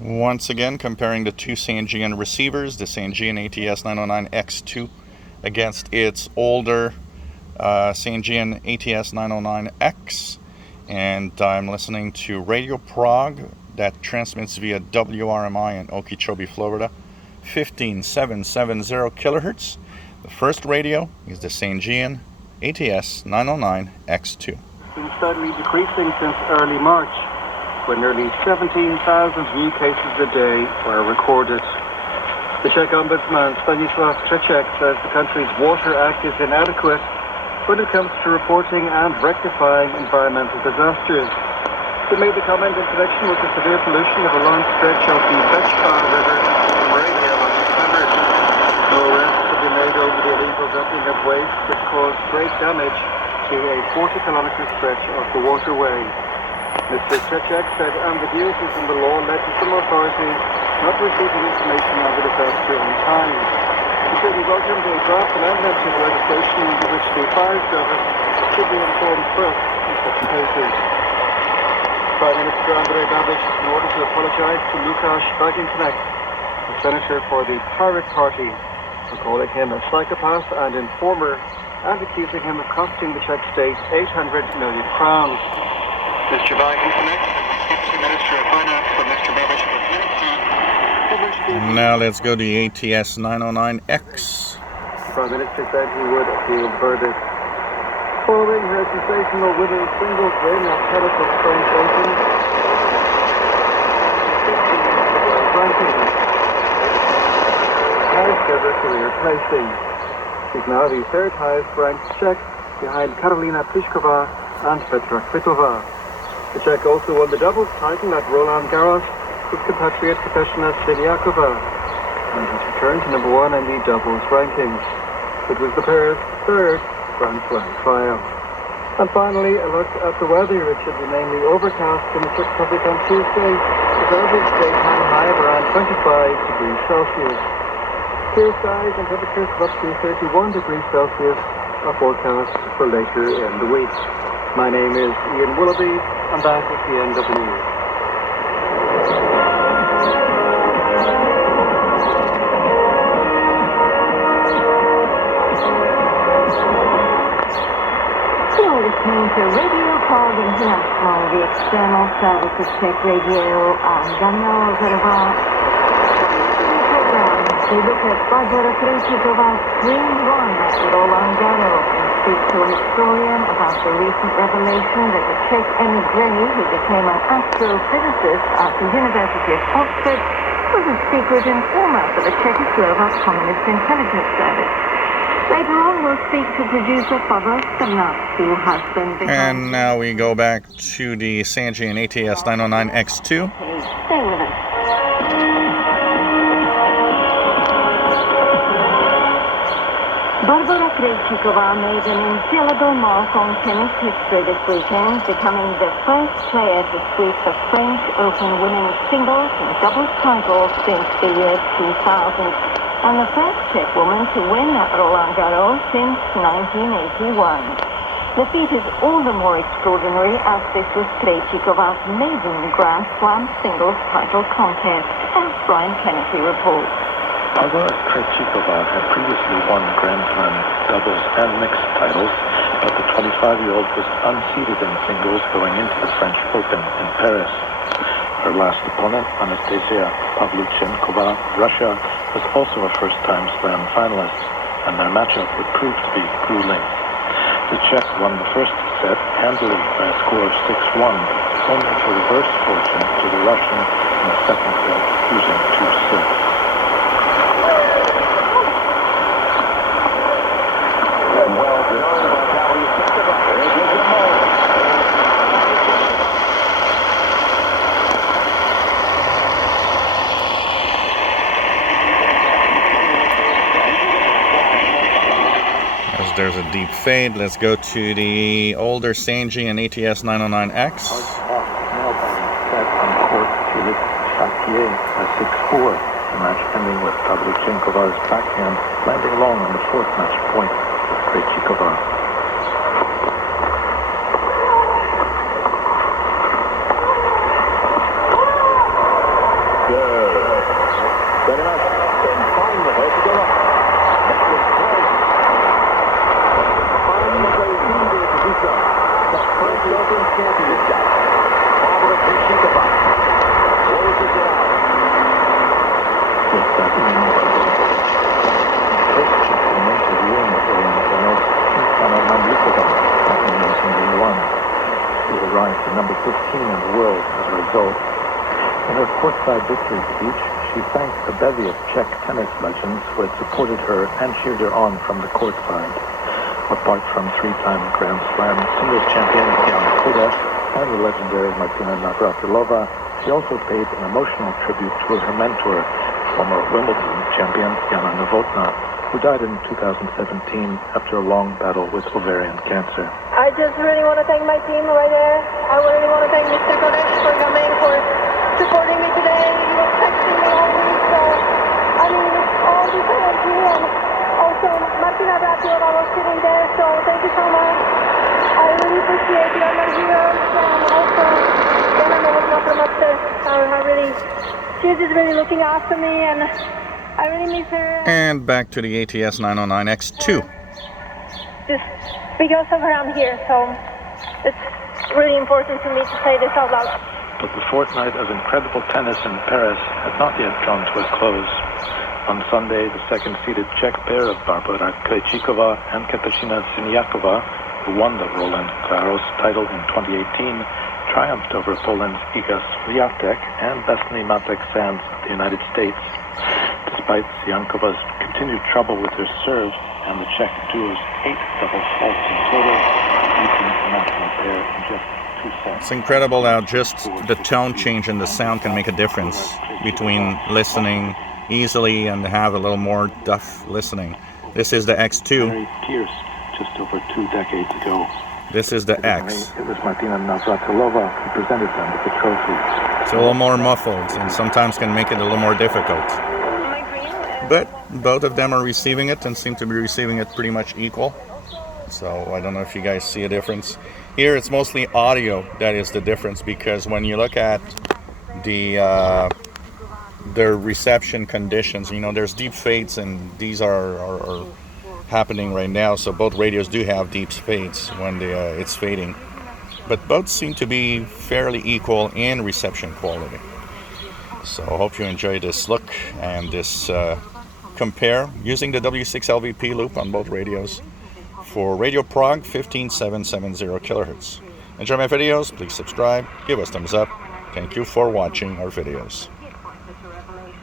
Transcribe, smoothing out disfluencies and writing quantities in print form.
Once again, comparing the two Sangean receivers, the Sangean ATS-909X2 against its older Sangean ATS-909X. And I'm listening to Radio Prague that transmits via WRMI in Okeechobee, Florida, 15770 kHz. The first radio is the Sangean ATS-909X2. Been steadily decreasing since early March, when nearly 17,000 new cases a day were recorded. The Czech Ombudsman Stanislav Trček says the country's Water Act is inadequate when it comes to reporting and rectifying environmental disasters. He made the comment in connection with the severe pollution of a long stretch of the Bechba River in Moravia last September. No arrests have been made over the illegal dumping of waste that caused great damage to a 40-kilometer stretch of the waterway. Mr. Trček said ambiguities in the law led to some authorities not receiving information on the disaster on time. He said he welcomed a draft amendment to the legislation in which the fire service should be informed first in such cases. Prime Minister Andrej Babiš is in order to apologize to Lukáš Wagenknecht, the senator for the Pirate Party, for calling him a psychopath and informer and accusing him of costing the Czech state 800 million crowns. Mr. Wagenknecht, Deputy Minister of Finance for Mr. Babiš, now let's go to the ATS-909X. The Prime Minister said he would appeal the verdict. Following her sensational women's singles win at Telephone Spain Station, highest ever career placing. She's now the third highest ranked Czech, behind Karolina Pliskova and Petra Kvitova. The Czech also won the doubles title at Roland Garros with compatriot Katarzyna Siniakova, and has returned to number one in the doubles rankings. It was the pair's third Grand Slam triumph. And finally, a look at the weather. It should be mainly overcast in the Czech Republic on Tuesday, with average daytime high of around 25 degrees Celsius. Clear skies and temperatures of up to 31 degrees Celsius are forecast for later in the week. My name is Ian Willoughby, and that is the end of the news. You're listening to Radio Prague International, the external service of Czech Radio. I'm Daniel Zerova. We look at Barbara Krejčíkova's Green Run at Roland Garros and speak to a historian about the recent revelation that a Czech emigre who became an astrophysicist at the University of Oxford was a secret informer for the Czechoslovak Communist Intelligence Service. Later on, we'll speak to producer Pavel Strnad, who has been behind... And now we go back to the Sangean ATS-909X2. Stay with us. Barbara Krejčíková made an indelible mark on tennis history this weekend, becoming the first player to sweep the French Open women's singles and doubles titles since the year 2000, and the first Czech woman to win at Roland Garros since 1981. The feat is all the more extraordinary as this was Krejčíková's maiden Grand Slam singles title contest, as Brian Kennedy reports. Barbara Krejčíková had previously won Grand Slam doubles and mixed titles, but the 25-year-old was unseeded in singles going into the French Open in Paris. Her last opponent, Anastasia Pavlyuchenkova of Russia, was also a first-time Slam finalist, and their matchup would prove to be grueling. The Czech won the first set handily by a score of 6-1, only to reverse fortune to the Russian in the second set, losing 2-6. There's a deep fade. Let's go to the older Sangean ATS-909X. Set on court Philippe Chartier at 6-4. The match ending with Pavlyuchenkova's backhand landing long on the fourth match point for Krejčíková. Very nice. And fine with her together. That was close. Fine with her leader to do so. The first European championship. Barbara Krejcikova closes it out. Yes, that means first gentleman to win the Olympics, Sangean ATS-909X back in 1981. She arrived to number 15 in the world as a result. In her courtside victory speech, she thanked a bevy of Czech tennis legends who had supported her and cheered her on from the courtside. Apart from three-time Grand Slam singles champion Jan Koda and the legendary Martina Navratilova, she also paid an emotional tribute to her mentor, former Wimbledon champion Jana Novotná, who died in 2017 after a long battle with ovarian cancer. I just really want to thank my team right there. I really want to thank Mr. Kodesh for coming, for supporting me today. He was texting me all week, so I mean, all this energy, and also Martina Navratilova was sitting there, so thank you so much. I really appreciate you, my heroes, and also Jana Novotná from upstairs. She's just really looking after me, and I really miss her. And back to the ATS-909X2. Just because of her, I'm here, so it's really important to me to say this out loud. But the fortnight of incredible tennis in Paris had not yet drawn to a close. On Sunday, the second-seeded Czech pair of Barbara Krejcikova and Katarzyna Siniakova, who won the Roland Garros title in 2018, triumphed over Poland's Iga Swiatek and Bethany Matek-Sands of the United States. Despite Siniakova's continued trouble with her serve and the Czech duo's 8 double faults in total, each international pair in just 2 sets. It's incredible how just the tone change and the sound can make a difference between listening easily and have a little more duff listening. This is the X2. Mary Pierce, just over 2 decades ago. This is the X. It was Martina Navratilova who presented them with the trophy. It's a little more muffled and sometimes can make it a little more difficult. But both of them are receiving it and seem to be receiving it pretty much equal. So I don't know if you guys see a difference. Here it's mostly audio that is the difference, because when you look at the reception conditions, you know, there's deep fades, and these are happening right now. So both radios do have deep fades when it's fading. But both seem to be fairly equal in reception quality. So I hope you enjoy this look and this compare using the W6LVP loop on both radios for Radio Prague 15770 kHz. Enjoy my videos, please subscribe, give us thumbs up. Thank you for watching our videos.